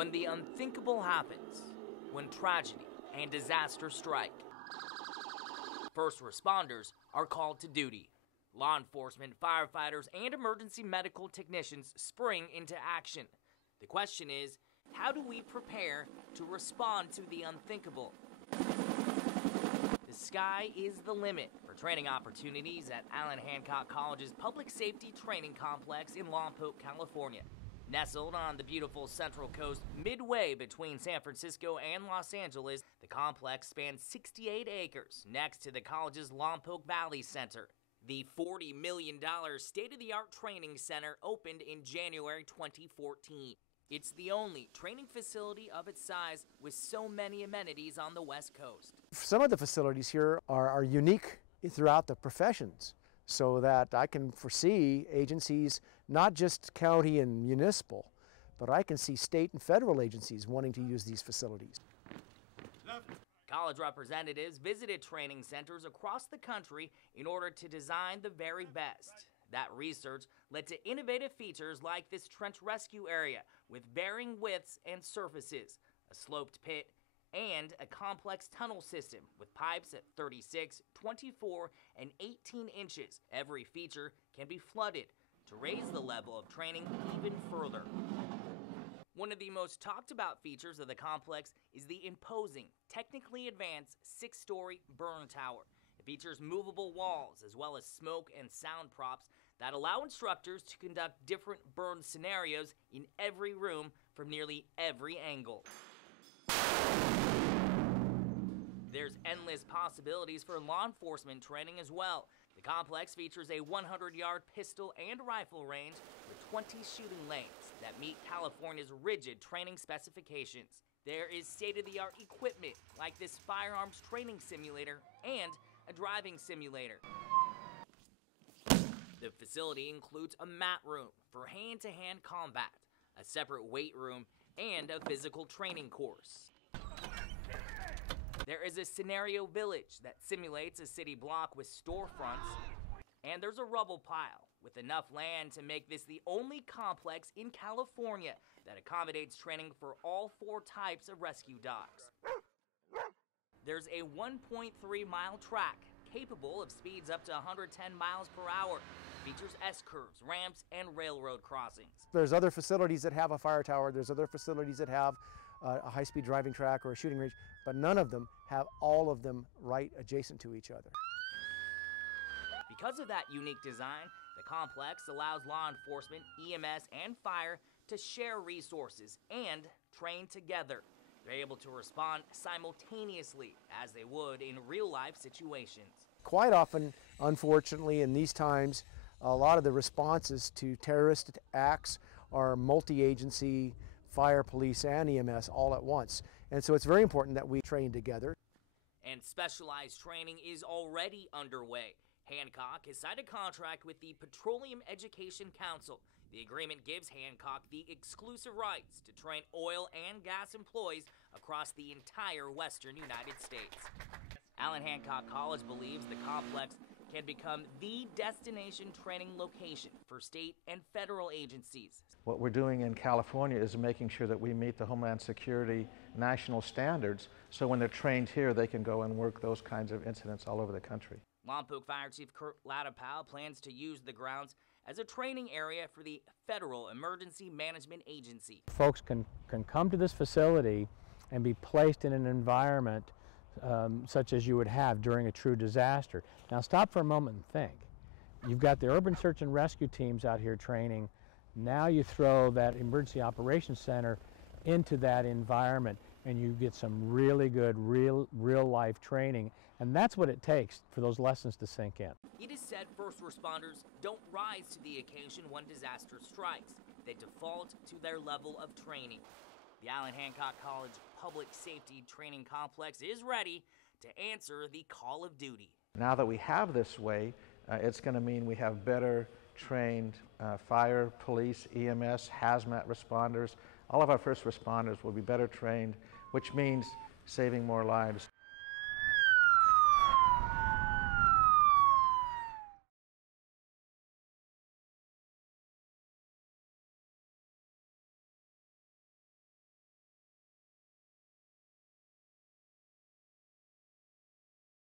When the unthinkable happens, when tragedy and disaster strike, first responders are called to duty. Law enforcement, firefighters, and emergency medical technicians spring into action. The question is, how do we prepare to respond to the unthinkable? The sky is the limit for training opportunities at Allan Hancock College's Public Safety Training Complex in Lompoc, California. Nestled on the beautiful Central Coast, midway between San Francisco and Los Angeles, the complex spans 68 acres next to the college's Lompoc Valley Center. The $40 million state-of-the-art training center opened in January 2014. It's the only training facility of its size with so many amenities on the West Coast. Some of the facilities here are unique throughout the professions, so that I can foresee agencies, not just county and municipal, but I can see state and federal agencies wanting to use these facilities. College representatives visited training centers across the country in order to design the very best. That research led to innovative features like this trench rescue area with varying widths and surfaces, a sloped pit, and a complex tunnel system with pipes at 36, 24, and 18 inches. Every feature can be flooded to raise the level of training even further. One of the most talked about features of the complex is the imposing, technically advanced 6-story burn tower. It features movable walls as well as smoke and sound props that allow instructors to conduct different burn scenarios in every room from nearly every angle. There's endless possibilities for law enforcement training as well. The complex features a 100-yard pistol and rifle range with 20 shooting lanes that meet California's rigid training specifications. There is state-of-the-art equipment like this firearms training simulator and a driving simulator. The facility includes a mat room for hand-to-hand combat, a separate weight room, and a physical training course. There is a scenario village that simulates a city block with storefronts, and there's a rubble pile with enough land to make this the only complex in California that accommodates training for all 4 types of rescue dogs. There's a 1.3-mile track capable of speeds up to 110 miles per hour. Features S-curves, ramps, and railroad crossings. There's other facilities that have a fire tower, there's other facilities that have a high-speed driving track or a shooting range, but none of them have all of them right adjacent to each other. Because of that unique design, the complex allows law enforcement, EMS, and fire to share resources and train together. They're able to respond simultaneously as they would in real-life situations. Quite often, unfortunately, in these times, a lot of the responses to terrorist acts are multi-agency, fire, police, and EMS all at once. And so it's very important that we train together. And specialized training is already underway. Hancock has signed a contract with the Petroleum Education Council. The agreement gives Hancock the exclusive rights to train oil and gas employees across the entire western United States. Allan Hancock College believes the complex can become the destination training location for state and federal agencies. What we're doing in California is making sure that we meet the Homeland Security national standards, so when they're trained here, they can go and work those kinds of incidents all over the country. Lompoc Fire Chief Kurt Latapau plans to use the grounds as a training area for the Federal Emergency Management Agency. Folks can come to this facility and be placed in an environment such as you would have during a true disaster. Now stop for a moment and think. You've got the urban search and rescue teams out here training. Now you throw that emergency operations center into that environment and you get some really good real life training, and that's what it takes for those lessons to sink in. It is said first responders don't rise to the occasion when disaster strikes. They default to their level of training. The Allan Hancock College Public Safety Training Complex is ready to answer the call of duty. Now that we have this way, it's going to mean we have better trained fire, police, EMS, hazmat responders. All of our first responders will be better trained, which means saving more lives.